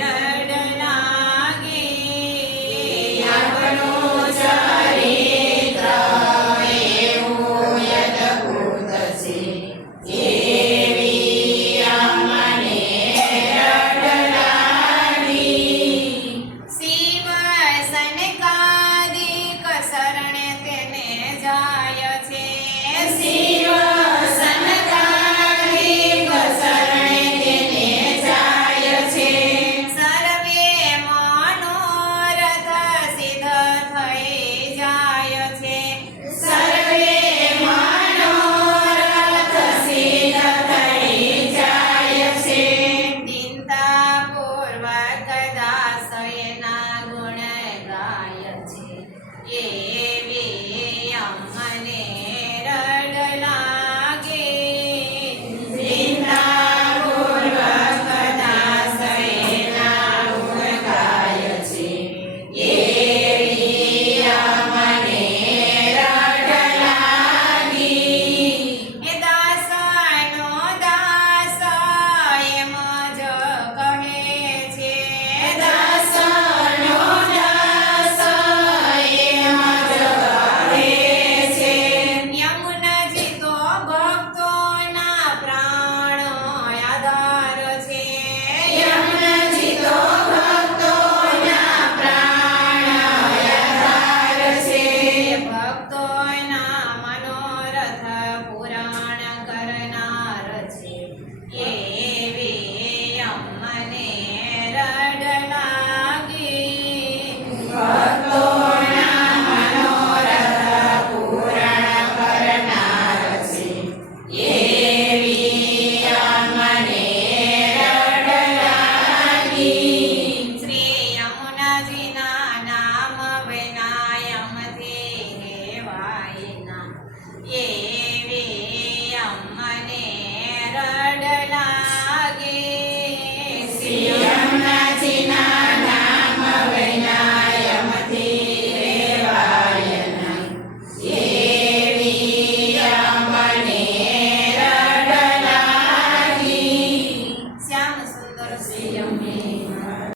રડ લાગે. આપણું ચરિત્ર એવું અદ્ભુત છે, એવી અમને રડ લાગી. શિવ સનકાદિક શરણે તેને જાય છે. શિવ સનકાદિક શરણે તેને જાય છે. સર્વે મનોરથ સિદ્ધ થઈ જાય છે. સર્વે મનોરથ સિદ્ધ થઈ જાય છે. ચિંતાપૂર્વક દાસ એના ગુણ ગાય છે. એવી અમને રડ લાગે. ચિંતાપૂર્વક દાસ એના ગુણ ગાય છે, એવી અમને રડ લાગી. એ દાસનો દાસ એમ જ કહે છે. દાસનો દાસ એમ જ કહે છે. યમુનાજી તો ભક્તોના પ્રાણ આધાર છે. યમુનાજી તો ભક્તોના પ્રાણ આધાર છે. ભક્તોના મનોરથ પુરાણ કરનાર છે. એવી અમને રડ લાગે. ભક્તોના મનોરથ પૂર્ણ કરનાર છે, એવી અમને રડ લાગી. શ્રી યમુનાજીના નામ વિના યમથી રેવાય ના.